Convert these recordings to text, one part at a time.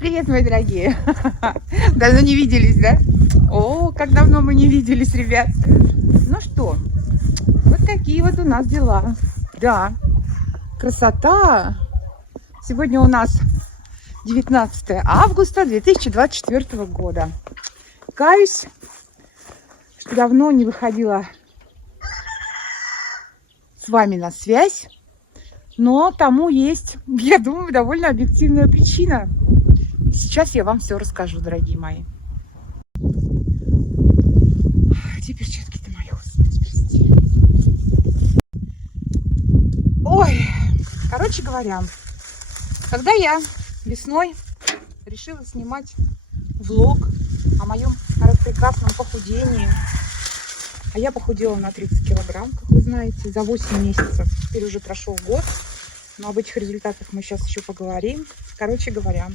Привет, мои дорогие. Давно не виделись, да? О, как давно мы не виделись, ребят. Ну что, вот такие вот у нас дела. Да, красота. Сегодня у нас 19 августа 2024 года. Каюсь, что давно не выходила с вами на связь. Но тому есть, я думаю, довольно объективная причина. Сейчас я вам все расскажу, дорогие мои. Где перчатки-то мои, господи, прости. Ой, короче говоря, когда я весной решила снимать влог о моем распрекрасном похудении, а я похудела на 30 килограмм, как вы знаете, за 8 месяцев. Теперь уже прошел год, но об этих результатах мы сейчас еще поговорим. Короче говоря,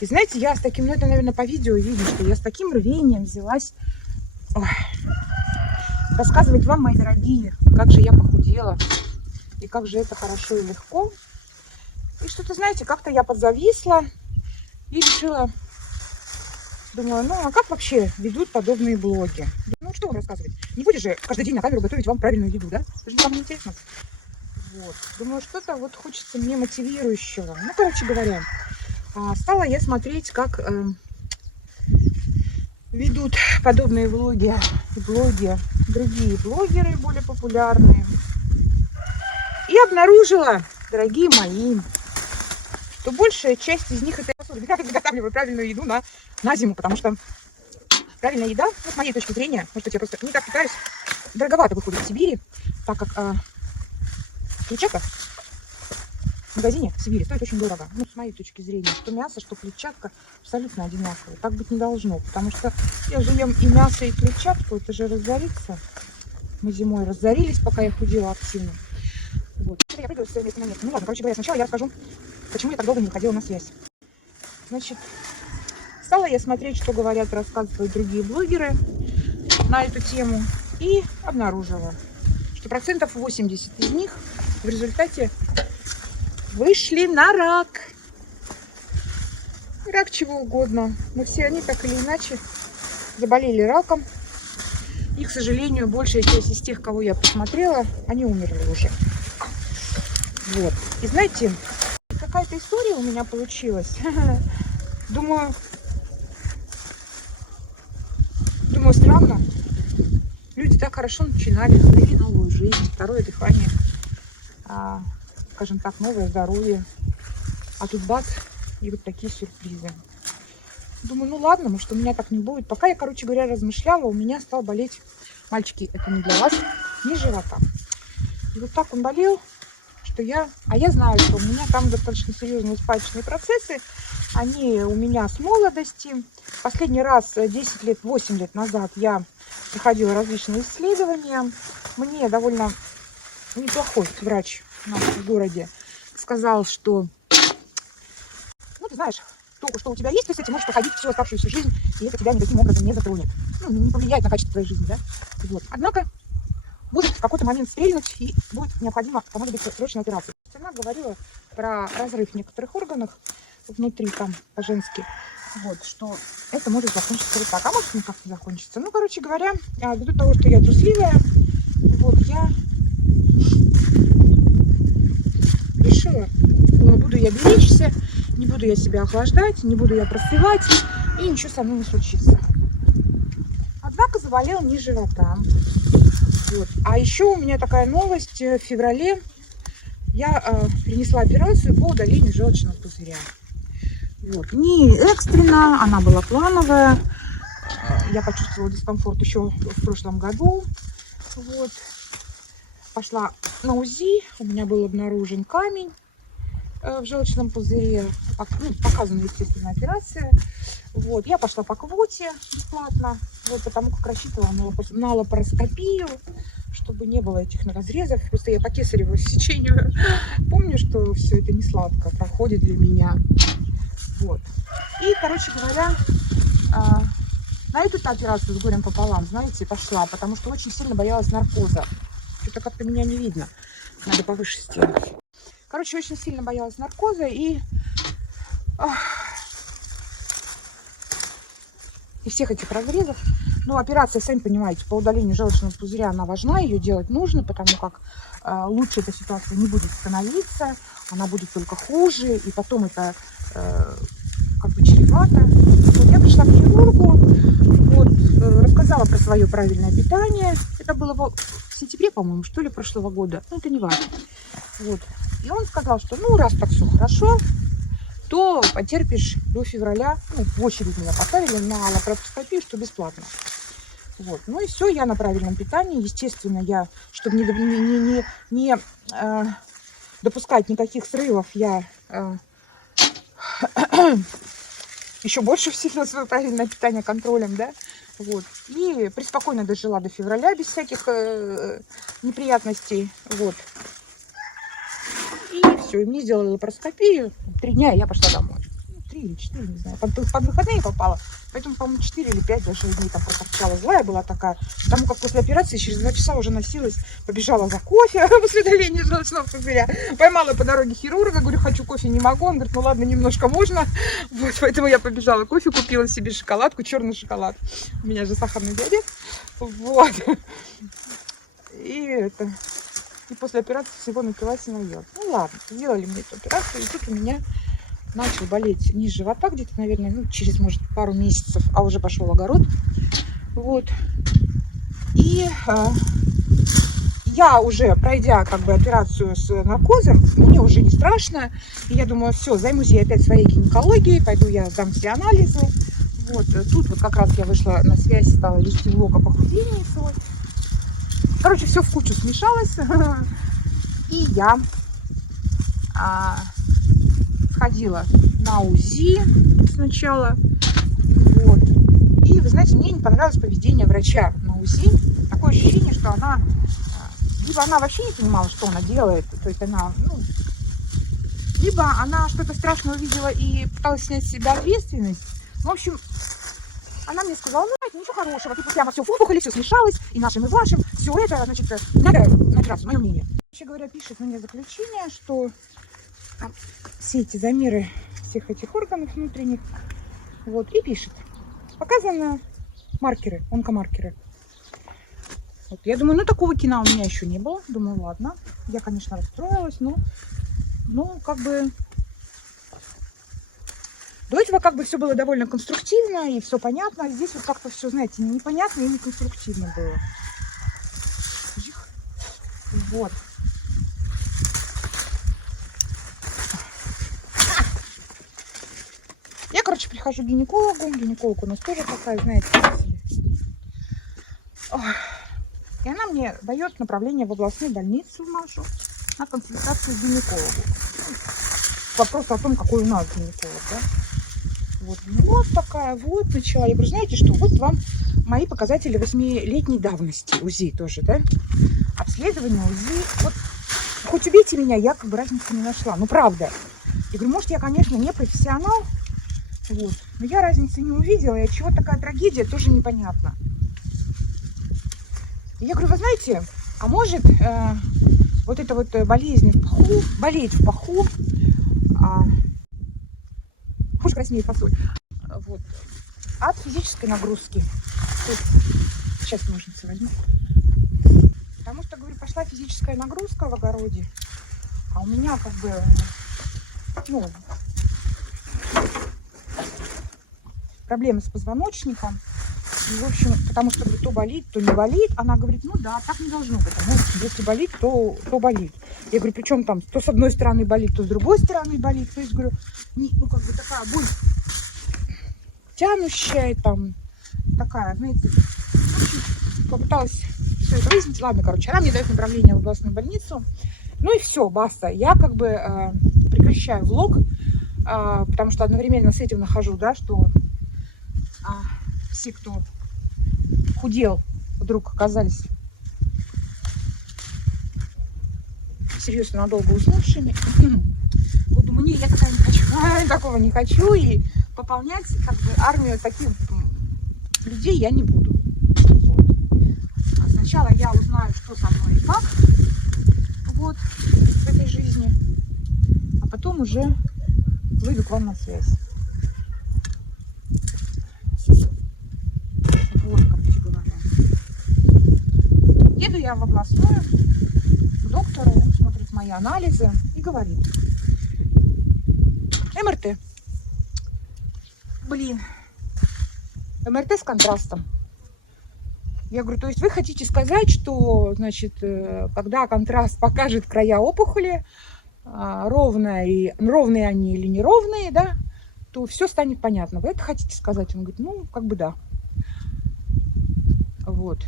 и знаете, я с таким, ну это, наверное, по видео видно, что я с таким рвением взялась рассказывать вам, мои дорогие, как же я похудела, и как же это хорошо и легко. И что-то, знаете, как-то я подзависла и решила, думаю, ну а как вообще ведут подобные блоги? Ну что вам рассказывать? Не будешь же каждый день на камеру готовить вам правильную еду, да? Это же вам не интересно. Вот. Думаю, что-то вот хочется мне мотивирующего. Ну, короче говоря, стала я смотреть, как ведут подобные влоги и блоги другие блогеры, более популярные. И обнаружила, дорогие мои, что большая часть из них это я заготавливаю правильную еду на зиму, потому что правильная еда, ну, с моей точки зрения, может быть, я просто не так питаюсь, дороговато выходит в Сибири, так как клетчатка в магазине в Сибири стоит очень дорого. Ну, с моей точки зрения, что мясо, что клетчатка абсолютно одинаковые. Так быть не должно, потому что я же ем и мясо, и клетчатку, это же разорится. Мы зимой разорились, пока я худела активно. Вот. Я прыгаю с места на место. Ну ладно, короче говоря, сначала я расскажу, почему я так долго не выходила на связь. Значит, стала я смотреть, что говорят, рассказывают другие блогеры на эту тему, и обнаружила, что 80% из них в результате вышли на рак. Рак чего угодно. Но все они так или иначе заболели раком. И, к сожалению, большая часть из тех, кого я посмотрела, они умерли уже. Вот. И знаете, какая-то история у меня получилась. Думаю, странно. Люди так хорошо начинали, завели новую жизнь, второе дыхание, скажем так, новое здоровье. А тут бац, и вот такие сюрпризы. Думаю, ну ладно, может у меня так не будет. Пока я, короче говоря, размышляла, у меня стал болеть, мальчики, это не для вас, низ живота. И вот так он болел, что я знаю, что у меня там достаточно серьезные спаечные процессы. Они у меня с молодости. Последний раз 10 лет, 8 лет назад я проходила различные исследования. Мне довольно неплохой врач у нас в городе сказал, что, ну, ты знаешь, то, что у тебя есть, ты с этим можешь походить всю оставшуюся жизнь, и это тебя никаким образом не затронет. Ну, не повлияет на качество твоей жизни, да? Вот. Однако может в какой-то момент стрельнуть, и будет необходимо, понадобится срочная операция. Она говорила про разрыв в некоторых органах внутри, там, по-женски, вот, что это может закончиться вот так, а может никак не закончиться. Ну, короче говоря, ввиду того, что я трусливая, вот, я решила, думаю, буду я беречься, не буду я себя охлаждать, не буду я просыпать, и ничего со мной не случится. Однако заболел низ живота. Вот. А еще у меня такая новость. В феврале я перенесла операцию по удалению желчного пузыря. Вот. Не экстренно, она была плановая. Я почувствовала дискомфорт еще в прошлом году. Вот. Пошла на УЗИ. У меня был обнаружен камень в желчном пузыре. Показана, естественно, операция. Вот. Я пошла по квоте бесплатно, вот, потому как рассчитывала на лапароскопию, чтобы не было этих разрезов. Просто я по кесареву сечению помню, что все это не сладко проходит для меня. Вот. И, короче говоря, на эту операцию с горем пополам, знаете, пошла, потому что очень сильно боялась наркоза. Что-то как-то меня не видно. Надо повыше сделать. Короче, очень сильно боялась наркоза и и всех этих разрезов. Ну, операция, сами понимаете, по удалению желчного пузыря, она важна, ее делать нужно, потому как лучше эта ситуация не будет становиться, она будет только хуже, и потом это как бы чревато. Вот, я пришла к хирургу, вот, рассказала про свое правильное питание. Это было в сентябре, по-моему, что ли, прошлого года. Ну, это не важно. Вот. И он сказал, что ну, раз так все хорошо, то потерпишь до февраля. Ну, в очередь меня поставили на лапароскопию, что бесплатно. Вот. Ну и все, я на правильном питании. Естественно, я, чтобы не допускать никаких срывов, я еще больше усилила свое правильное питание контролем, да. Вот. И преспокойно дожила до февраля без всяких неприятностей. Вот. И все, и мне сделали лапароскопию. 3 дня, и я пошла домой. 3 или 4, не знаю. Под выходные попала. Поэтому, по-моему, 4 или 5 даже дней там проторчала. Злая была такая. Потому как после операции через 2 часа уже носилась. Побежала за кофе после удаления желчного пузыря. Поймала по дороге хирурга. Говорю, хочу кофе, не могу. Он говорит, ну ладно, немножко можно. Вот, поэтому я побежала кофе, купила себе шоколадку, черный шоколад. У меня же сахарный диабет. Вот. И после операции всего напилась и наелась. Ну ладно, сделали мне эту операцию. И тут у меня начал болеть низ живота где-то, наверное, ну, через, может, пару месяцев, а уже пошел огород. Вот. И я уже, пройдя как бы операцию с наркозом, мне уже не страшно. И я думаю, все, займусь я опять своей гинекологией, пойду я сдам все анализы. Вот. Тут вот как раз я вышла на связь, стала вести влог о похудении свой. Короче, все в кучу смешалось. И я ходила на УЗИ сначала. Вот. И, вы знаете, мне не понравилось поведение врача на УЗИ. Такое ощущение, что она... Либо она вообще не понимала, что она делает. То есть она... Ну, либо она что-то страшное увидела и пыталась снять с себя ответственность. В общем, она мне сказала, ну, это ничего хорошего. Тут прямо все в опухоли, все смешалось. И нашим, и вашим. Все это, значит, надо набираться, мое мнение. Вообще говоря, пишет мне заключение, что все эти замеры всех этих органов внутренних, вот, и пишет. Показаны маркеры, онкомаркеры. Вот, я думаю, ну, такого кино у меня еще не было. Думаю, ладно. Я, конечно, расстроилась, но как бы... До этого как бы все было довольно конструктивно и все понятно. А здесь вот как-то все, знаете, непонятно и неконструктивно было. Вот. Я, короче, прихожу к гинекологу. Гинеколог у нас тоже такая, знаете, и она мне дает направление в областную больницу нашу на консультацию к гинекологу. Вопрос о том, какой у нас гинеколог, да? Вот такая вот начала. Я говорю, знаете что, вот вам мои показатели 8-летней давности. УЗИ тоже, да? Обследование УЗИ. Вот хоть убейте меня, я как бы разницы не нашла. Ну, правда. Я говорю, может, я, конечно, не профессионал, вот, но я разницы не увидела. И от чего такая трагедия, тоже непонятно. И я говорю, вы знаете, а может вот эта вот болезнь в паху, болеть в паху, уж краснеет фасоль, вот, от физической нагрузки. Тут, сейчас ножницы возьму. Потому что, говорю, пошла физическая нагрузка в огороде, а у меня как бы, ну, проблемы с позвоночником. И, в общем, потому что, говорю, то болит, то не болит. Она говорит, ну да, так не должно быть. Ну, если болит, то болит. Я говорю, причем там то с одной стороны болит, то с другой стороны болит. То есть, говорю, ну, как бы такая боль тянущая, там, такая, знаете. В общем, попыталась все это выяснить. Ладно, короче, она мне дает направление в областную больницу. Ну и все, баста. Я как бы прекращаю влог, потому что одновременно с этим нахожу, да, что все, кто худел, вдруг оказались серьезно надолго уснувшими. Вот думаю, не, я такая не хочу, такого не хочу, и пополнять как бы армию таких людей я не буду. Вот. Сначала я узнаю, что со мной и как, вот, в этой жизни, а потом уже выйду к вам на связь. я в областную к доктору, он смотрит мои анализы и говорит: МРТ. Блин, МРТ с контрастом. Я говорю, то есть вы хотите сказать, что, значит, когда контраст покажет края опухоли, ровные они или неровные, да, то все станет понятно. Вы это хотите сказать? Он говорит, ну, как бы да. Вот.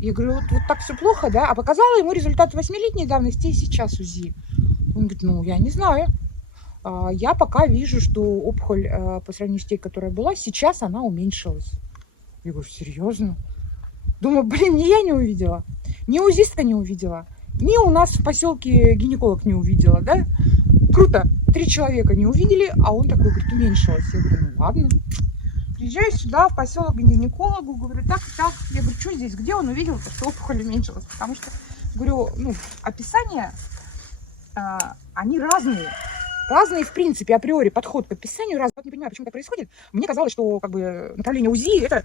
Я говорю, вот так все плохо, да? А показала ему результат 8-летней давности и сейчас УЗИ. Он говорит, ну, я не знаю. Я пока вижу, что опухоль по сравнению с той, которая была, сейчас она уменьшилась. Я говорю, серьезно? Думаю, блин, ни я не увидела, ни УЗИстка не увидела, ни у нас в поселке гинеколог не увидела, да? Круто, 3 человека не увидели, а он такой, говорит, уменьшилась. Я говорю, ну ладно. Приезжаю сюда, в поселок, к гинекологу, говорю, так. Я говорю, что здесь, где он увидел, что опухоль уменьшилась? Потому что, говорю, ну, описания, они разные. Разные, в принципе, априори подход к описанию разный. Не понимаю, почему так происходит. Мне казалось, что как бы направление УЗИ это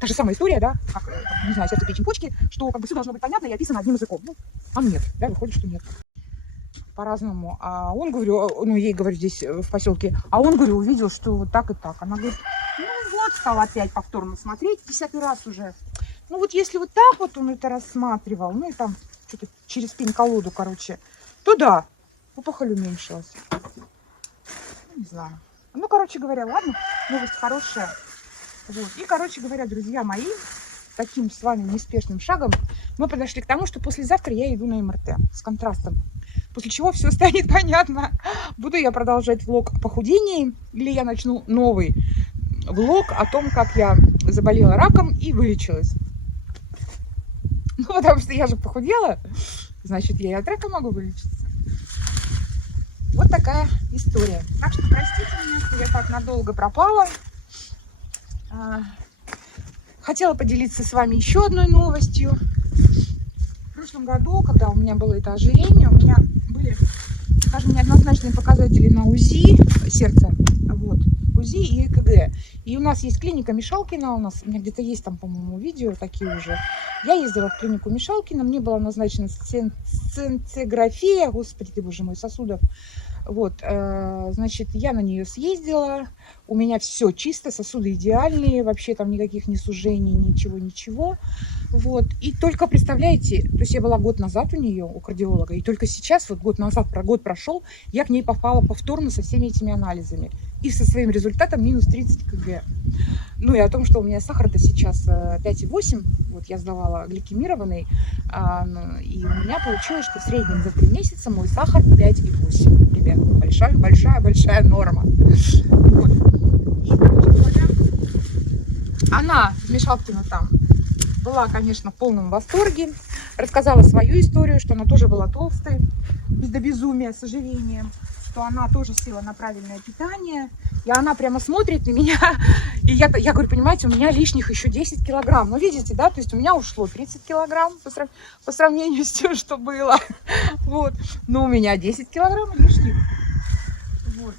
та же самая история, да, как, не знаю, сердце, печень, почки, что как бы все должно быть понятно и описано одним языком. Ну, а нет, да, выходит, что нет. По-разному. А он, говорю, ну, ей, говорю, здесь в поселке, а он, говорю, увидел, что вот так и так. Она говорит, ну вот, стал опять повторно смотреть, 10-й раз уже. Ну вот если вот так вот он это рассматривал, ну и там что-то через пень-колоду, короче, то да, опухоль уменьшилась. Не знаю. Ну, короче говоря, ладно, новость хорошая. Вот. И, короче говоря, друзья мои, таким с вами неспешным шагом мы подошли к тому, что послезавтра я иду на МРТ с контрастом. После чего все станет понятно. Буду я продолжать влог о похудении или я начну новый влог о том, как я заболела раком и вылечилась. Ну, потому что я же похудела, значит, я и от рака могу вылечиться. Вот такая история. Так что простите меня, что я так надолго пропала. Хотела поделиться с вами еще одной новостью. В прошлом году, когда у меня было это ожирение, у меня были, скажем, неоднозначные показатели на УЗИ сердца. Вот, УЗИ и ЭКГ. И у нас есть клиника Мишалкина, у меня где-то есть там, по-моему, видео такие уже. Я ездила в клинику Мишалкина, мне была назначена сцинтиграфия, господи ты, боже мой, сосудов. Вот, значит, я на нее съездила, у меня все чисто, сосуды идеальные, вообще там никаких ни сужений, ничего. Вот, и только, представляете, то есть я была год назад у нее, у кардиолога, и только сейчас, вот год назад, год прошел, я к ней попала повторно со всеми этими анализами. И со своим результатом минус 30 кг. Ну и о том, что у меня сахар-то сейчас 5,8, вот я сдавала гликемированный, и у меня получилось, что в среднем за 3 месяца мой сахар 5,8. Ребят, большая норма. Вот. И, короче говоря, она, Мишалкина там, была, конечно, в полном восторге, рассказала свою историю, что она тоже была толстой, до безумия, с ожирением, что она тоже села на правильное питание, и она прямо смотрит на меня, и я говорю, понимаете, у меня лишних еще 10 килограмм, ну, видите, да, то есть у меня ушло 30 килограмм по сравнению с тем, что было, вот, но у меня 10 килограмм лишних, вот,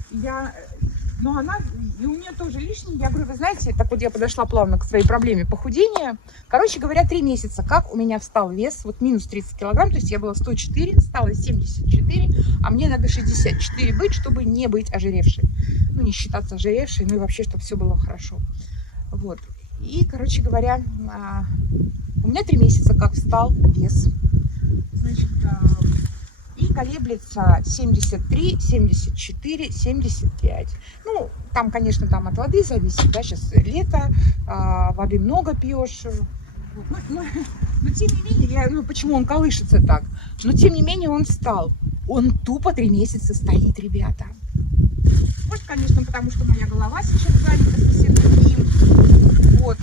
но она, и у нее тоже лишний, я говорю, вы знаете, так вот я подошла плавно к своей проблеме похудения, короче говоря, 3 месяца, как у меня встал вес, вот минус 30 килограмм, то есть я была 104, стала 74, а мне надо 64 быть, чтобы не быть ожиревшей, ну, не считаться ожиревшей, ну, и вообще, чтобы все было хорошо, вот, и, короче говоря, у меня 3 месяца, как встал вес, значит, и колеблется 73, 74, 75. Ну, там, конечно, там от воды зависит, да, сейчас лето, воды много пьешь. Но тем не менее, почему он колышется так? Но тем не менее он встал. Он тупо 3 месяца стоит, ребята. Может, конечно, потому что моя голова сейчас занята совсем другим. Вот.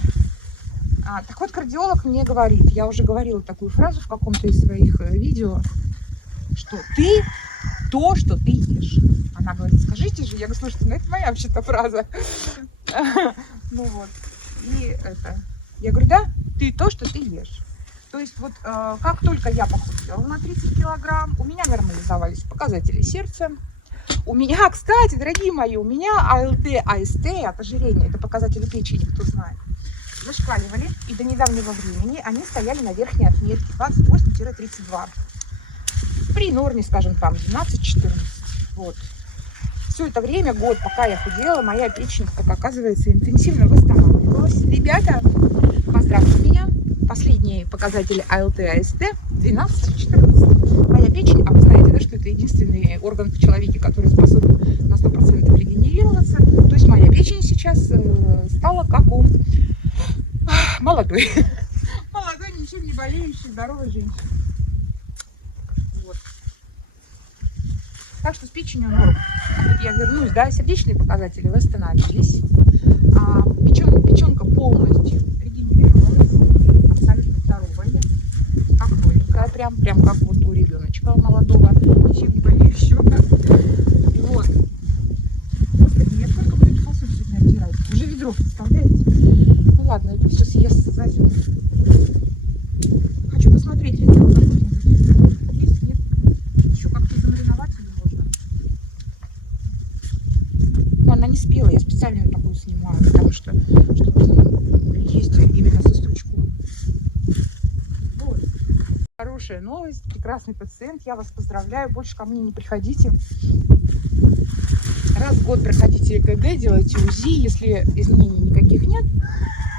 Так вот, кардиолог мне говорит, я уже говорила такую фразу в каком-то из своих видео, что ты то, что ты ешь. Она говорит, скажите же. Я говорю, слушайте, ну это моя вообще-то фраза. Ну вот. И это. Я говорю, да, ты то, что ты ешь. То есть вот как только я похудела на 30 килограмм, у меня нормализовались показатели сердца. У меня, кстати, дорогие мои, у меня АЛТ, АСТ от ожирения, это показатели печени, кто знает. зашкаливали, и до недавнего времени они стояли на верхней отметке 28-32. При норме, скажем, там 12-14. Вот. Все это время, год, пока я худела, моя печень, как оказывается, интенсивно восстанавливалась. Ребята, поздравьте меня. Последние показатели АЛТ, АСТ 12-14. Моя печень, а вы знаете, да, что это единственный орган в человеке, который способен на 100% регенерироваться. То есть моя печень сейчас стала как у молодой. Молодой, ничем не болеющей, здоровой женщины. Вот. Так что с печенью норм. Вот я вернусь, да, сердечные показатели восстановились. Печенка полностью регенерировалась. Абсолютно здоровая. Как новенькая, прям как вот у ребеночка молодого, ничем не болеющего. Вот. Господи, я сколько буду эту фасоль сегодня обдирать? Уже ведро, представляете? Ну ладно, это все съестся за зиму. Хочу посмотреть рецепт какой-нибудь. Есть, нет? Еще как-то замариновать ее можно. Но она не спелая, я специально ее такую снимаю, потому что чтобы есть именно со стручком. Вот. Хорошая новость, прекрасный пациент, я вас поздравляю, больше ко мне не приходите. Раз в год проходите ЭКГ, делайте УЗИ, если изменений никаких нет.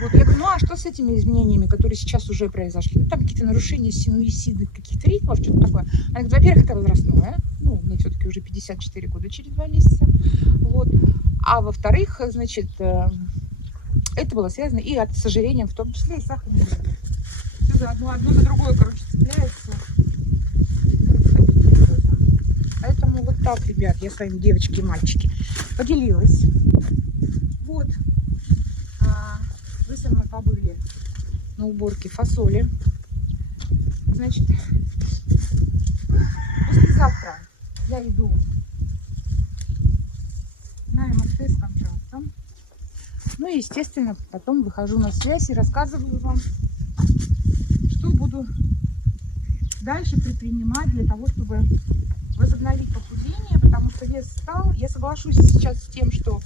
Вот, я говорю, ну а что с этими изменениями, которые сейчас уже произошли? Ну, там какие-то нарушения синусиды, каких-то ритмов, что-то такое. Она говорит, во-первых, это возрастное, ну, мне все-таки уже 54 года через 2 месяца, вот. А во-вторых, значит, это было связано и с ожирением, в том числе и сахарным диабетом. Все заодно, одно за другое, короче, цепляется. Поэтому вот так, ребят, я с вами, девочки и мальчики, поделилась. Вот. Вы со мной побыли на уборке фасоли. Значит, послезавтра я иду на МРТ с контрастом. Ну и, естественно, потом выхожу на связь и рассказываю вам, что буду дальше предпринимать для того, чтобы возобновить похудение, потому что вес стал. Я соглашусь сейчас с тем, что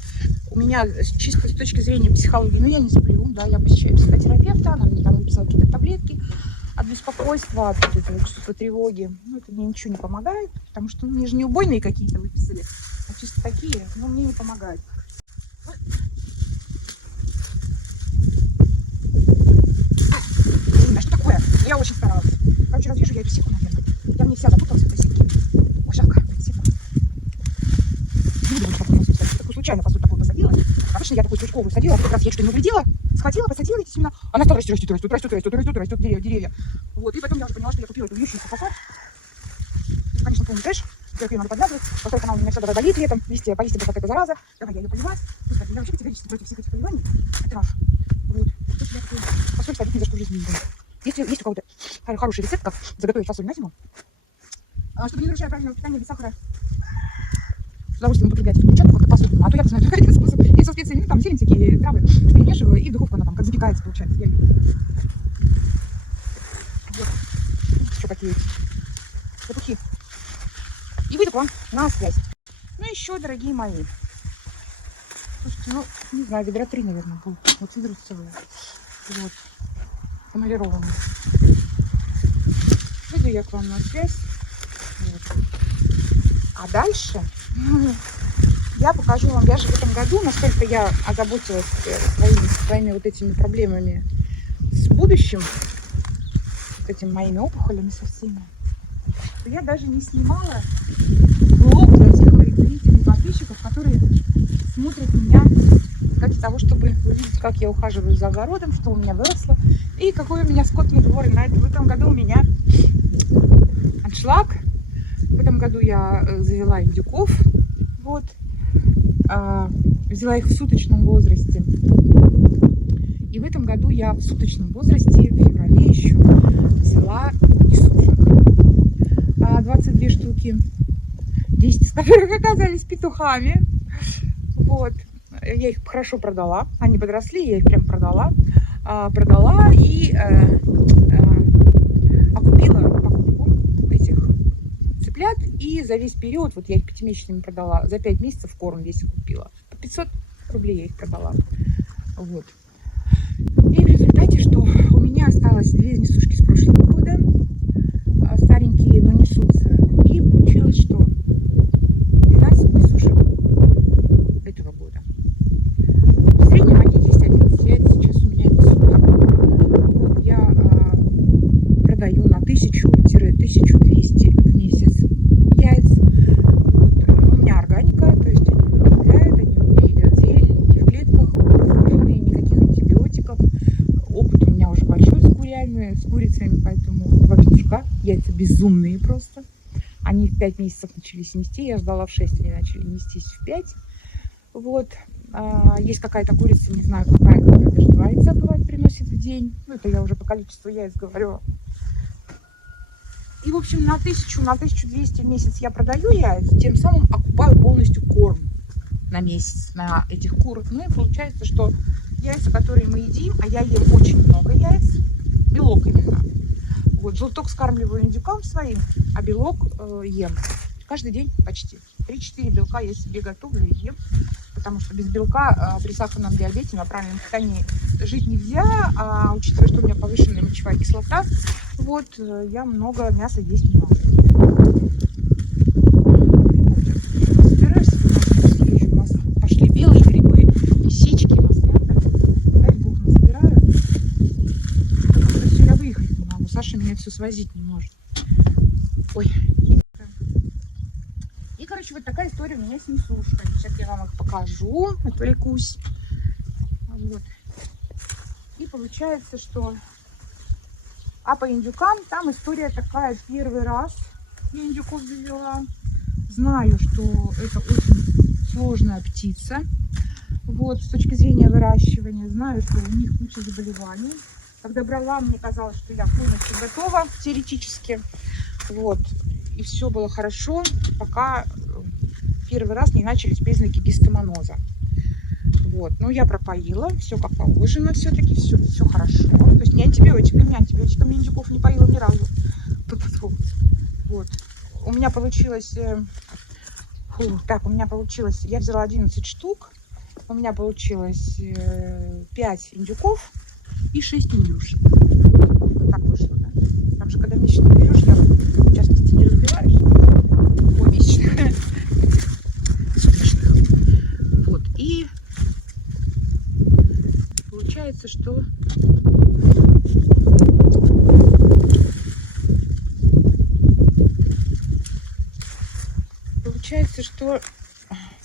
у меня чисто с точки зрения психологии, ну я не сплю, да, я посещаю психотерапевта, она мне там выписала какие-то таблетки от беспокойства, от этого чувства тревоги. Ну, это мне ничего не помогает, потому что мне же не убойные какие-то выписали, а чисто такие, но мне не помогают. А что такое? Я очень старалась. Короче, развижу я эту сетку, наверное. Я в ней вся запуталась в этой сетке. Ой, жалко, эта сетка. Не буду больше такую фасоль садить. Такую случайно фасоль такую посадила. Обычно я такую стручковую садила, а в этот раз я что-то не углядела. Схватила, посадила, и действительно, она стала растет деревья. Вот, и потом я уже поняла, что я купила эту вьющуюся фасоль. Это, конечно, полный трэш. Во-первых, ее надо подвязывать. Во-вторых, она у меня все давай болит летом. По листьям просто такая зараза. Давай я ее поливаю. Кстати, я вообще категорически против всех этих поливаний. Это раз. Вот. Тут я фасоль садить ни за что в жизни не буду. Если есть у кого-то хороший рецепт, как заготовить фасоль на зиму, чтобы не нарушая правильного питания без сахара, с удовольствием употреблять эту клетчатку как фасоль. А то я знаю только один способ. И со специями, ну там зелень, всякие травы, перемешиваю, и в духовку она там как запекается, получается. Я люблю. Вот. Еще какие петухи. И выйду к вам на связь. Ну еще, дорогие мои. Слушайте, ну, не знаю, ведра 3, наверное, будет. Вот ведро целое. Вот. Эмалированный. Выйду я к вам на связь. Вот. А дальше я покажу вам, я же в этом году, насколько я озаботилась своими вот этими проблемами с будущим, вот этими моими опухолями со всеми, что я даже не снимала блог для тех моих зрителей, подписчиков, которые смотрят меня ради того, чтобы увидеть, как я ухаживаю за огородом, что у меня выросло и какой у меня скотный двор. И в этом году у меня аншлаг. В этом году я завела индюков. Вот. Взяла их в суточном возрасте. И в этом году я в суточном возрасте, в феврале еще, взяла несушек. 22 штуки. 10 из которых оказались петухами. Вот. Я их хорошо продала. Они подросли, я их прям продала. Продала и окупила покупку этих цыплят. И за весь период, вот я их 5-месячными продала, за 5 месяцев корм весь купила. По 500 рублей я их продала. Вот. И в результате, что у меня осталось 2 несушки с прошлого года, старенькие, но несутся. И получилось, что 12 несушек этого года. В среднем они 10-11 яиц сейчас у меня несут. Вот я продаю на 1000-1200 в месяц яиц. Вот, у меня органика, то есть они не гуляют, они у меня едят зелень, они не в клетках, никаких антибиотиков. Опыт у меня уже большой с курями, с курицами, поэтому 2 петушка, яйца безумные просто. Они в 5 месяцев начались нести, я ждала в 6, они начали нестись в 5. Вот. Есть какая-то курица, не знаю какая, которая даже 2 яйца бывает приносит в день. Ну, это я уже по количеству яиц говорю. И, в общем, на 1000-1200 в месяц я продаю яиц, тем самым окупаю полностью корм на месяц на этих кур. Ну и получается, что яйца, которые мы едим, а я ем очень много яиц, белок именно. Вот, желток скармливаю индюкам своим, а белок ем каждый день почти. 3-4 белка я себе готовлю и ем, потому что без белка при сахарном диабете на правильном питании жить нельзя, а учитывая, что у меня повышенная мочевая кислота, вот, я много мяса есть не могу. У нас пошли белые грибы, лисички, маслята. Дай бог насобираю. Потому что все я выехать не могу. Саша меня все свозить не может. Ой. И, короче, вот такая история у меня с несушками. Сейчас я вам их покажу. Отвлекусь. Вот. И получается, что... А по индюкам там история такая. Первый раз я индюков завела. Знаю, что это очень сложная птица. Вот, с точки зрения выращивания. Знаю, что у них куча заболеваний. Когда брала, мне казалось, что я полностью готова теоретически. Вот. И все было хорошо, пока первый раз не начались признаки гистомоноза. Вот. Ну, я пропоила, все как положено, все-таки все хорошо. То есть не антибиотиками индюков не поила ни разу. Вот. У меня получилось, я взяла 11 штук, у меня получилось 5 индюков и 6 индюшек. Ну, так вышло, да. Там же, когда месячных берешь, я в частности не разбираюсь. Ой, месячных. Вот, и получается, что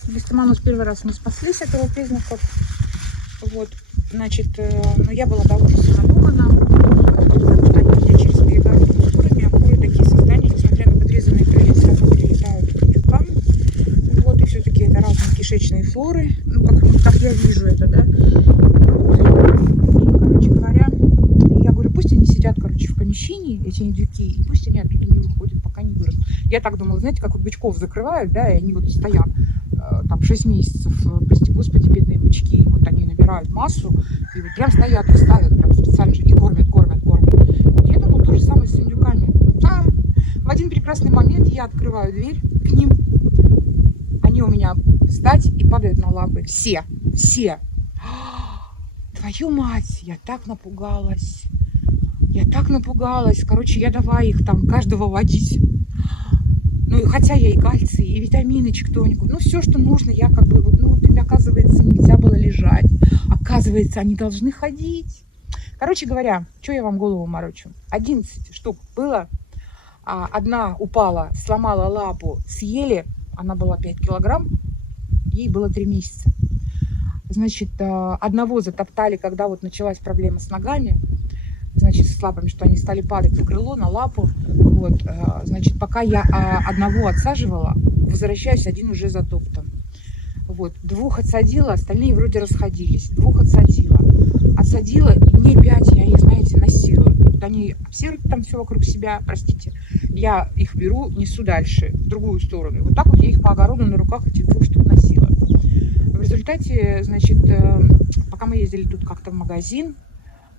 гистомоноз первый раз мы спаслись от его признаков. Вот, значит, но я была до ужаса напугана, потому что они у меня через перегородку курами, а куры такие создания, несмотря на подрезанные крылья, все равно прилетают к индюкам. Вот, и все-таки это разные кишечные флоры, ну, как я вижу это, да. И, короче говоря, я говорю, пусть они сидят, короче, в помещении, эти индюки, и пусть они оттуда не выходят, пока не вырастут. Я так думала, знаете, как вот бычков закрывают, да, и они вот стоят там 6 месяцев, прости господи, бедные бычки, и вот они набирают массу, и вот прям стоят и ставят, прям специально же, и кормят. Я думаю, то же самое с индюками. В один прекрасный момент я открываю дверь к ним, они у меня встать и падают на лапы. Все. Твою мать, я так напугалась. Короче, я давай их там каждого водить. Ну, хотя я и кальций, и витаминочек тонику. Ну, все, что нужно, я как бы, вот, оказывается, нельзя было лежать. Оказывается, они должны ходить. Короче говоря, что я вам голову морочу? 11 штук было. Одна упала, сломала лапу, съели. Она была 5 килограмм. Ей было 3 месяца. Значит, одного затоптали, когда вот началась проблема с ногами. Значит, с лапами, что они стали падать на крыло, на лапу. Вот, значит, пока я одного отсаживала, возвращаюсь, один уже затоптан. Вот, 2 отсадила, остальные вроде расходились. 2 отсадила. Отсадила, и мне 5, я их, знаете, носила. Вот они обсервят там все вокруг себя, простите. Я их беру, несу дальше, в другую сторону. И вот так вот я их по огороду на руках этих 2 штук носила. В результате, значит, пока мы ездили тут как-то в магазин,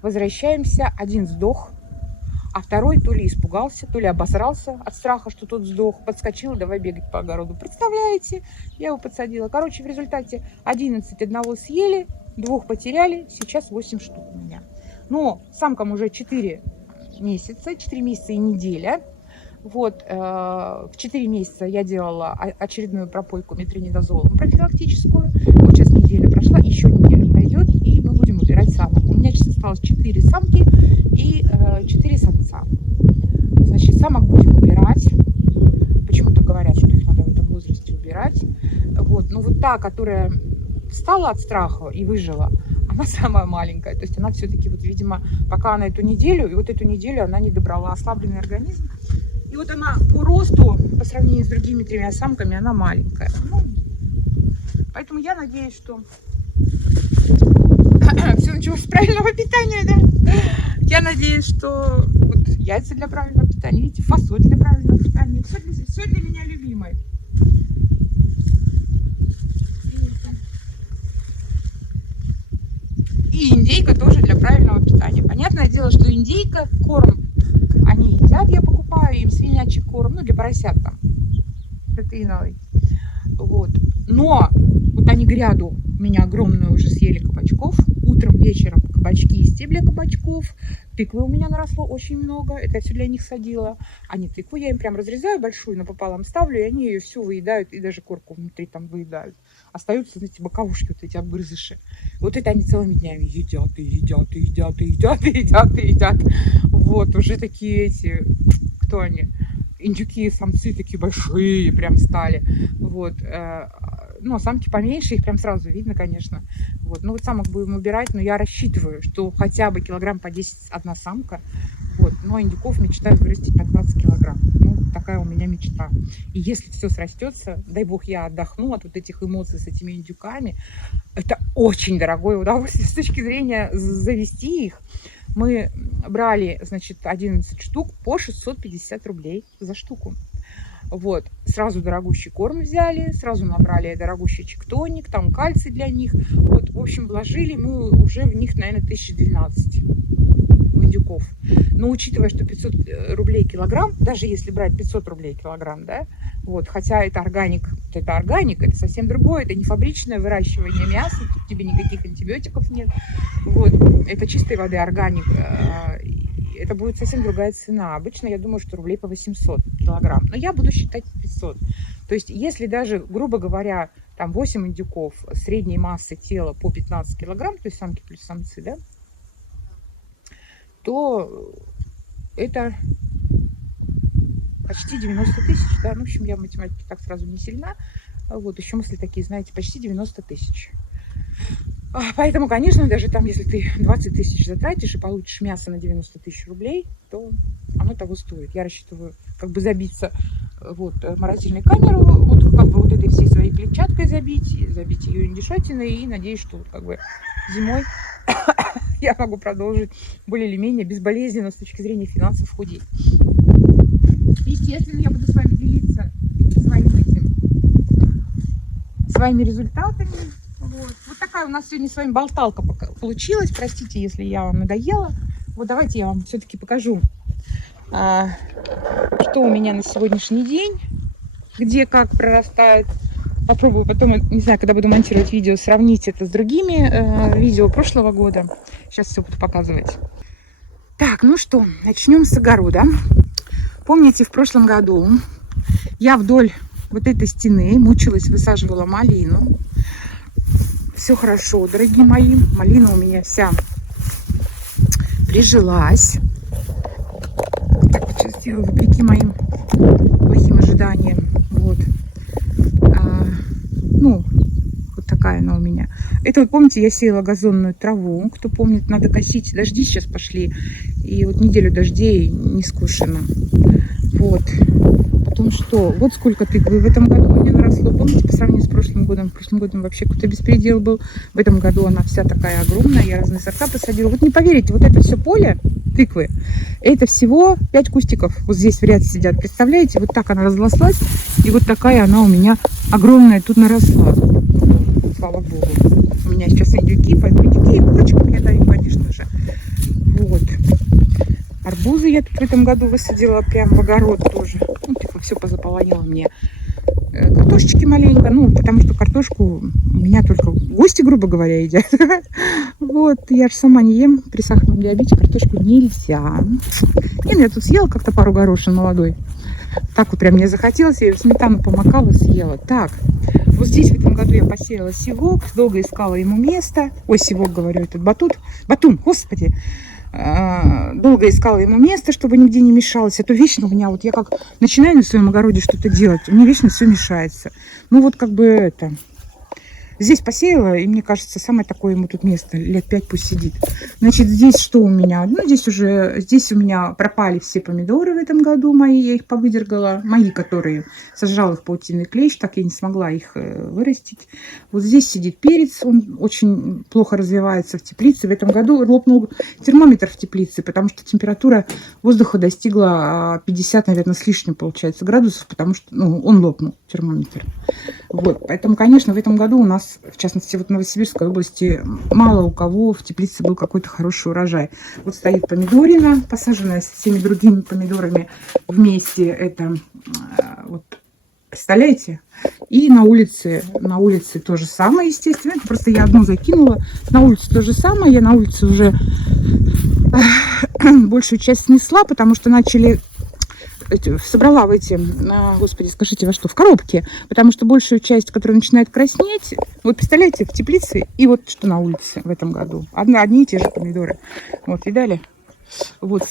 возвращаемся, один сдох, а второй то ли испугался, то ли обосрался от страха, что тот сдох, подскочил, давай бегать по огороду. Представляете? Я его подсадила. Короче, в результате 11 одного съели, 2 потеряли, сейчас 8 штук у меня. Но самкам уже 4 месяца, 4 месяца и неделя. Вот, в 4 месяца я делала очередную пропойку метронидазолом профилактическую. Вот сейчас неделя прошла, еще неделя пройдет, и мы будем убирать самок. У меня сейчас осталось 4 самки и 4 самца. Значит, самок будем убирать. Почему-то говорят, что их надо в этом возрасте убирать. Вот, ну вот та, которая встала от страха и выжила, она самая маленькая. То есть она все-таки, вот, видимо, пока она эту неделю, и вот эту неделю она не добрала, ослабленный организм. И вот она по росту, по сравнению с другими 3 самками, она маленькая. Ну, поэтому я надеюсь, что все началось с правильного питания, да? Я надеюсь, что вот яйца для правильного питания, видите, фасоль для правильного питания. Все для меня любимое. И индейка тоже для правильного питания. Понятное дело, что индейка, корм, они едят, я покупаю им свинячий корм, ну, для поросят там, протеиновый. Вот. Но вот они гряду у меня огромную уже съели кабачков. Утром, вечером кабачки и стебли кабачков. Тыквы у меня наросло очень много. Это я все для них садила. Они тыкву я им прям разрезаю большую, напополам ставлю, и они ее всю выедают, и даже корку внутри там выедают. Остаются, знаете, боковушки, вот эти обгрызыши. Вот это они целыми днями едят, и едят, и едят, и едят, и едят, и едят. Вот, уже такие эти, кто они? Индюки, самцы такие большие прям стали. Вот. Ну, самки поменьше, их прям сразу видно, конечно. Вот. Ну, вот самок будем убирать, но я рассчитываю, что хотя бы килограмм по 10 одна самка. Вот. Но индюков мечтаю вырастить на 20 килограмм. Ну, такая у меня мечта. И если все срастется, дай бог я отдохну от вот этих эмоций с этими индюками, это очень дорогое удовольствие с точки зрения завести их. Мы брали, значит, 11 штук по 650 рублей за штуку. Вот, сразу дорогущий корм взяли, сразу набрали дорогущий чиктоник, там кальций для них. Вот, в общем, вложили мы уже в них, наверное, 1012 в индюков. Но учитывая, что 500 рублей килограмм, даже если брать 500 рублей килограмм, да, вот, хотя это органик, это совсем другое, это не фабричное выращивание мяса, тут тебе никаких антибиотиков нет. Вот, это чистой воды органик. Это будет совсем другая цена. Обычно я думаю, что рублей по 800 килограмм. Но я буду считать 500. То есть, если даже, грубо говоря, там 8 индюков средней массы тела по 15 килограмм, то есть самки плюс самцы, да, то это почти 90 тысяч. Да? Ну, в общем, я в математике так сразу не сильна. Вот, еще мысли такие, знаете, почти 90 тысяч. Поэтому, конечно, даже там, если ты 20 тысяч затратишь и получишь мясо на 90 тысяч рублей, то оно того стоит. Я рассчитываю как бы забиться вот морозильной камеру, вот как бы вот этой всей своей клетчаткой забить ее индюшатиной, и надеюсь, что вот как бы зимой я могу продолжить более или менее безболезненно с точки зрения финансов худеть. Естественно, я буду с вами делиться своими результатами. Вот такая у нас сегодня с вами болталка получилась. Простите, если я вам надоела. Вот давайте я вам все-таки покажу, что у меня на сегодняшний день, где как прорастает. Попробую потом, не знаю, когда буду монтировать видео, сравнить это с другими видео прошлого года. Сейчас все буду показывать. Так, ну что, начнем с огорода. Помните, в прошлом году я вдоль вот этой стены мучилась, высаживала малину. Все хорошо, дорогие мои. Малина у меня вся прижилась. Так вот сейчас сделаю, вопреки моим плохим ожиданиям. Вот. Ну, вот такая она у меня. Это вот, помните, я сеяла газонную траву. Кто помнит, надо косить. Дожди сейчас пошли. И вот неделю дождей не скошено. Вот. Потом что? Вот сколько тыквы в этом году у меня наросло. Помните, по сравнению с прошлым годом? В прошлом году вообще какой-то беспредел был. В этом году она вся такая огромная. Я разные сорта посадила. Вот не поверите, вот это все поле тыквы, это всего 5 кустиков. Вот здесь в ряд сидят. Представляете? Вот так она разрослась. И вот такая она у меня огромная тут наросла. Слава богу. У меня сейчас индюки, поэтому индюки и курочек мне дают, конечно же. Вот. Арбузы я тут в этом году высадила прям в огород тоже. Ну, типа, все позаполонила мне картошечки маленько, ну, потому что картошку у меня только гости, грубо говоря, едят. Вот, я же сама не ем, при сахарном диабете картошку нельзя. И я тут съела как-то пару горошин молодой. Так вот прям мне захотелось, я ее в сметану помакала, съела. Так, вот здесь в этом году я посеяла сивок, долго искала ему место. Ой, сивок, говорю, этот батун, господи. Долго искала ему место, чтобы нигде не мешалось. А то вечно у меня, вот я как начинаю на своем огороде что-то делать, у меня вечно все мешается. Ну вот как бы это... Здесь посеяла, и мне кажется, самое такое ему тут место, лет 5 пусть сидит. Значит, здесь что у меня? Ну, здесь у меня пропали все помидоры в этом году мои, я их повыдергала. Мои, которые сажал их паутинный клещ, так я не смогла их вырастить. Вот здесь сидит перец, он очень плохо развивается в теплице. В этом году лопнул термометр в теплице, потому что температура воздуха достигла 50, наверное, с лишним, получается, градусов, потому что, ну, он лопнул, термометр. Вот, поэтому, конечно, в этом году у нас, в частности, вот в Новосибирской области, мало у кого в теплице был какой-то хороший урожай. Вот стоит помидорина, посаженная с всеми другими помидорами вместе. Это, вот, представляете? И на улице то же самое, естественно. Это просто я одну закинула. На улице то же самое. Я на улице уже большую часть снесла, потому что начали... собрала в эти, господи, скажите, во что, в коробке, потому что большую часть, которая начинает краснеть, вот представляете, в теплице и вот что на улице в этом году. Одни и те же помидоры. Вот, видали? Вот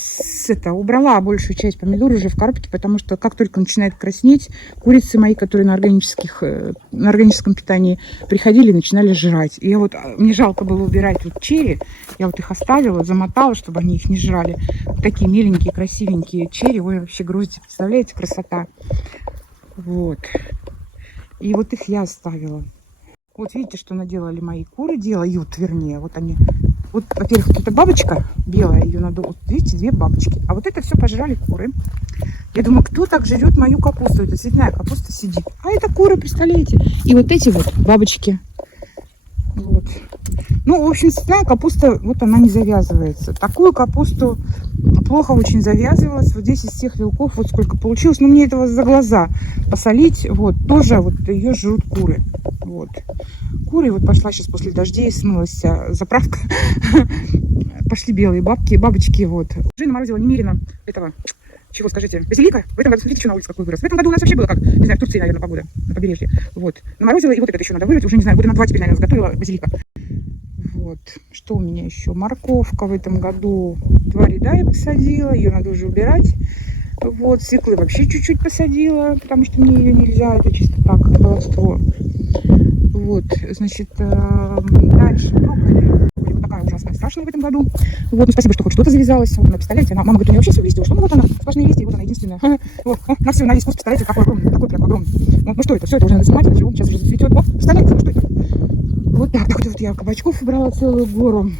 убрала большую часть помидор уже в коробке, потому что как только начинает краснеть, курицы мои, которые на органическом питании приходили, начинали жрать. И мне жалко было убирать вот черри, я вот их оставила, замотала, чтобы они их не жрали. Вот такие миленькие, красивенькие черри, ой, вообще груздите, представляете, красота. Вот. И вот их я оставила. Вот видите, что наделали мои куры, делают, вернее, вот они. Вот, во-первых, вот эта бабочка белая, ее надо, вот видите, 2 бабочки. А вот это все пожрали куры. Я думаю, кто так жрет мою капусту? Это цветная капуста сидит. А это куры, представляете? И вот эти вот бабочки. Вот. Ну, в общем, цветная капуста, вот она не завязывается. Такую капусту плохо очень завязывалась. Вот здесь из всех вилков вот сколько получилось. Но мне этого за глаза посолить. Вот, тоже вот ее жрут куры. Вот. Куры, вот пошла сейчас после дождей, смылась заправка. Пошли белые бабочки, вот. Уже наморозила немерено этого, чего скажите, базилика. В этом году, смотрите, что на улице какой вырос. В этом году у нас вообще было как, не знаю, в Турции, наверное, погода на побережье. Вот. Наморозила, и вот это еще надо вырвать. Уже, не знаю, года на 2 теперь, наверное, сготовила базилика. Вот. Что у меня еще? Морковка в этом году 2 ряда я посадила. Ее надо уже убирать. Вот. Свеклы вообще чуть-чуть посадила, потому что мне ее нельзя. Это чисто так, баловство. Вот, значит, дальше брокколи. Вот такая ужасная, страшная в этом году. Вот, ну спасибо, что хоть что-то завязалось. Вот, представляете, мама говорит, у меня вообще все листья ушло. Ну вот она, сплошные листья, вот она единственная. Вот, на все, на весь куст, представляете, какой огромный, такой прям огромный. Вот, ну что это, все это уже надо снимать, начало, сейчас уже зацветет. Вот, представляете, ну что это? Вот так, вот я кабачков убрала целую гору.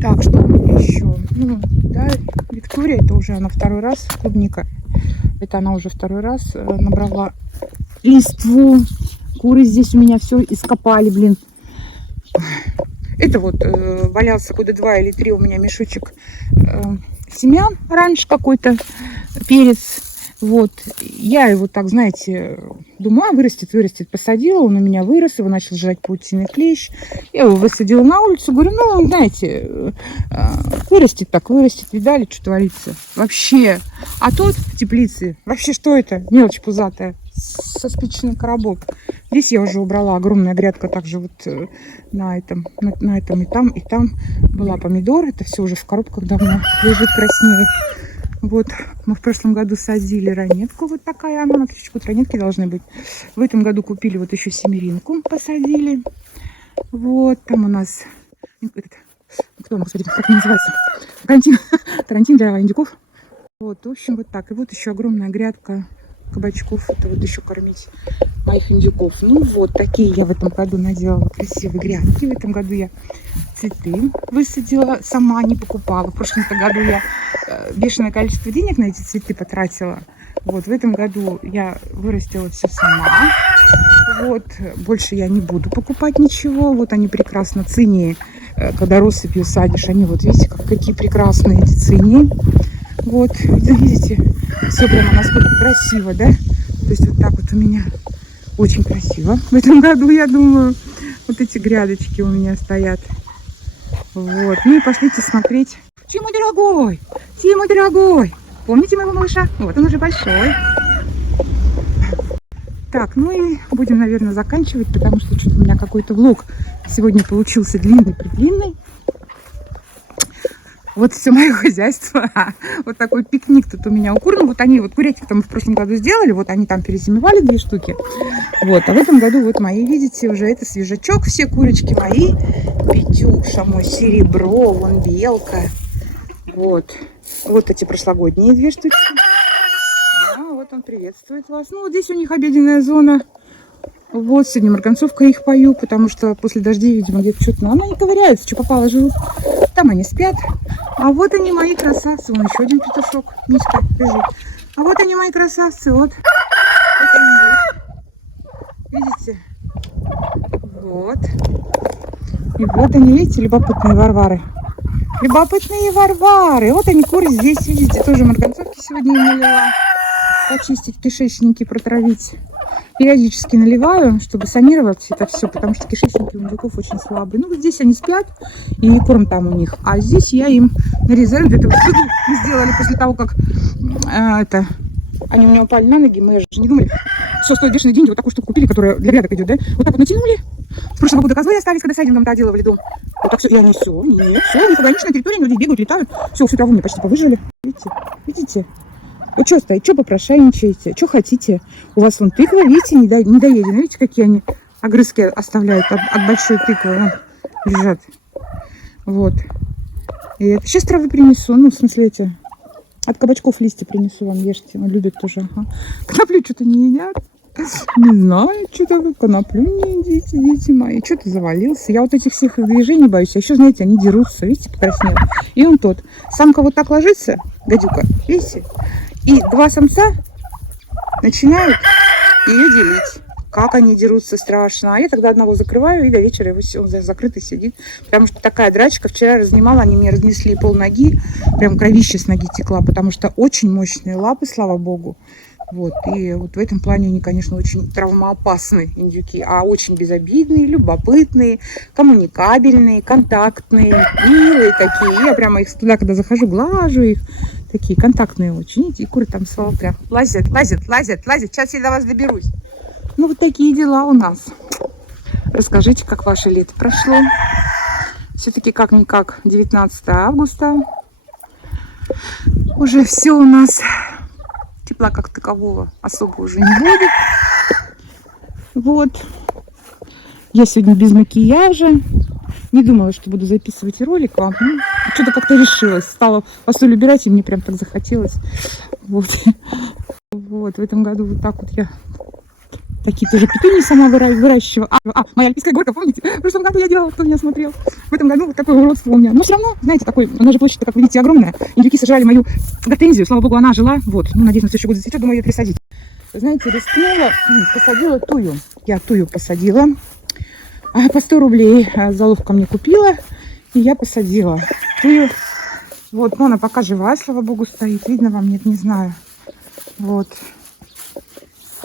Так, что у меня еще? Ну, да, Виктория, это уже она 2-й раз, клубника. Это она уже 2-й раз набрала листву. Куры здесь у меня все ископали, блин. Это вот валялся года 2 или 3 у меня мешочек семян раньше какой-то, перец. Вот, я его так, знаете, думаю, вырастет, посадила, он у меня вырос, его начал жрать паутинный клещ. Я его высадила на улицу, говорю, ну, знаете, вырастет, видали, что творится? Вообще, а тут в теплице, вообще, что это? Мелочь пузатая, со спичечный коробок. Здесь я уже убрала огромная грядка, также вот на этом и там была помидор, это все уже в коробках давно лежит, краснеет. Вот, мы в прошлом году садили ранетку, вот такая она, на птичку ранетки должны быть. В этом году купили вот еще семеринку, посадили. Вот, там у нас, кто он, господи, как он называется? Карантин для индюков. Вот, в общем, вот так. И вот еще огромная грядка кабачков, это вот еще кормить моих индюков. Ну вот, такие я в этом году наделала красивые грядки. В этом году я цветы высадила, сама не покупала. В прошлом году я бешеное количество денег на эти цветы потратила. Вот, в этом году я вырастила все сама. Вот, больше я не буду покупать ничего. Вот они прекрасно, цинии, когда россыпью садишь, они вот, видите, какие прекрасные эти цинии. Вот, видите, все прямо насколько красиво, да? То есть вот так вот у меня очень красиво. В этом году, я думаю, вот эти грядочки у меня стоят. Вот. Ну и пошлите смотреть. Тима, дорогой! Тима, дорогой! Помните моего малыша? Вот он уже большой. Так, ну и будем, наверное, заканчивать, потому что что-то у меня какой-то влог сегодня получился длинный-предлинный. Вот все мое хозяйство. Вот такой пикник тут у меня у кур. Ну, вот они, вот курятник мы в прошлом году сделали, вот они там перезимовали 2 штуки. Вот, а в этом году вот мои, видите, уже это свежачок. Все курочки мои. Петюша мой, серебро, вон белка. Вот. Вот эти прошлогодние 2 штуки. Вот он приветствует вас. Ну, вот здесь у них обеденная зона. Вот, сегодня марганцовка их пою, потому что после дождей, видимо, где-то что-то... Но она не ковыряется, что попало, живут. Там они спят. А вот они, мои красавцы. Вон еще один петушок. Мишка лежит. А вот они, мои красавцы. Вот. Видите? Вот. И вот они, видите, любопытные варвары. Любопытные варвары. Вот они, куры здесь, видите, тоже марганцовки сегодня им налила. Почистить кишечники, протравить. Периодически наливаю, чтобы санировать это все, потому что кишечники у индюков очень слабые. Ну, вот здесь они спят, и корм там у них. А здесь я им нарезаю. Вот это вот мы сделали после того, как они у меня упали на ноги. Мы же не думали, что стоит бешеные деньги. Вот такую штуку купили, которая для грядок идет, да? Вот так вот натянули. В прошлом году козлы остались, когда сайдингом-то отделывали дом. Вот так все. И они все, нет, все, у них ограниченная территория, люди бегают, летают. Все, всю траву мне почти повыжили. Видите? Видите? Вот что стоит, что попрошайничаете, что хотите. У вас вон тыква, видите, недоедена. Видите, какие они огрызки оставляют от большой тыквы. Вон, лежат. Вот. И это. Сейчас травы принесу. Ну, в смысле, эти. От кабачков листья принесу вам, ешьте. Он любит тоже. Ага. Коноплю что-то не едят. Не знаю, что-то вы коноплю не едите, дети мои. Что-то завалился. Я вот этих всех их движений боюсь. А еще, знаете, они дерутся. Видите, покраснел. И он тот. Самка вот так ложится, гадюка. Видите? И 2 самца начинают ее делить. Как они дерутся, страшно. А я тогда одного закрываю, и до вечера он закрытый сидит. Потому что такая драчка. Вчера разнимала, они мне разнесли полноги. Прям кровище с ноги текла, потому что очень мощные лапы, слава богу. Вот. И вот в этом плане они, конечно, очень травмоопасные индюки. А очень безобидные, любопытные, коммуникабельные, контактные, милые такие. Я прямо их туда, когда захожу, глажу их. Такие контактные очень. И куры там прям лазят. Сейчас я до вас доберусь. Ну, вот такие дела у нас. Расскажите, как ваше лето прошло. Все-таки как-никак 19 августа. Уже все у нас. Тепла как такового особо уже не будет. Вот. Я сегодня без макияжа. Не думала, что буду записывать ролик вам. Ну, что-то как-то решилась. Стала посоль убирать, и мне прям так захотелось. Вот. Вот. В этом году вот так вот я такие тоже петунии сама выращиваю. Моя альпийская горка, помните? В прошлом году я делала, кто меня смотрел. В этом году вот такое уродство у меня. Но все равно, знаете, такой, она же площадь, как видите, огромная. Индюки сожрали мою гортензию. Слава богу, она жила. Вот. Ну, надеюсь, на следующий год зацветет, думаю ее пересадить. Знаете, рискнула, посадила тую. Я тую посадила. По 100 рублей заловка мне купила. И я посадила тую. Вот, ну она пока живая, слава богу, стоит. Видно вам? Нет, не знаю. Вот.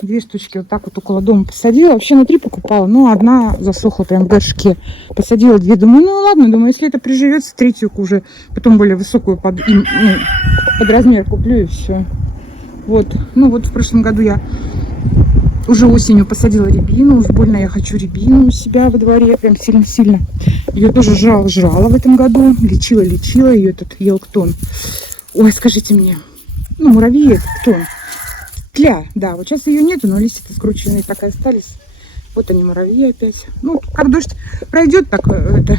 2 штучки вот так вот около дома посадила. Вообще на 3 покупала, но одна засохла прям в горшке. Посадила 2, думаю, ну ладно, думаю, если это приживется, 3-ю уже, потом более высокую под размер куплю и все. Вот, ну вот в прошлом году я уже осенью посадила рябину. Уж больно я хочу рябину у себя во дворе, прям сильно-сильно. Ее тоже жрала в этом году. Лечила ее этот ел кто. Ой, скажите мне, ну муравьи это кто? Тля, да, вот сейчас ее нету, но листья-то скрученные так и остались. Вот они, муравьи опять. Ну, как дождь пройдет, так это...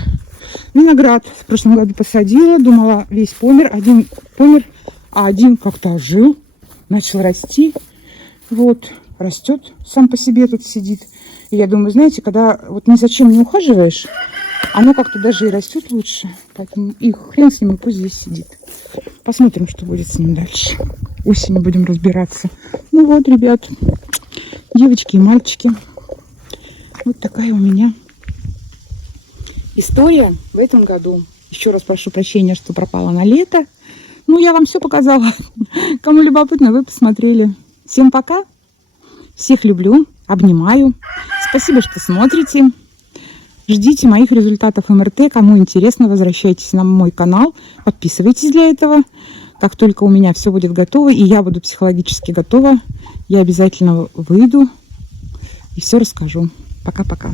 Виноград в прошлом году посадила, думала, весь помер. Один помер, а один как-то ожил, начал расти. Вот, растет, сам по себе тут сидит. И я думаю, знаете, когда вот ни зачем не ухаживаешь, оно как-то даже и растет лучше. Поэтому и хрен с ним, пусть здесь сидит. Посмотрим, что будет с ним дальше. Осенью будем разбираться. Ну вот, ребят, девочки и мальчики. Вот такая у меня история в этом году. Еще раз прошу прощения, что пропала на лето. Ну, я вам все показала. Кому любопытно, вы посмотрели. Всем пока. Всех люблю, обнимаю. Спасибо, что смотрите. Ждите моих результатов МРТ. Кому интересно, возвращайтесь на мой канал. Подписывайтесь для этого. Как только у меня все будет готово, и я буду психологически готова, я обязательно выйду и все расскажу. Пока-пока.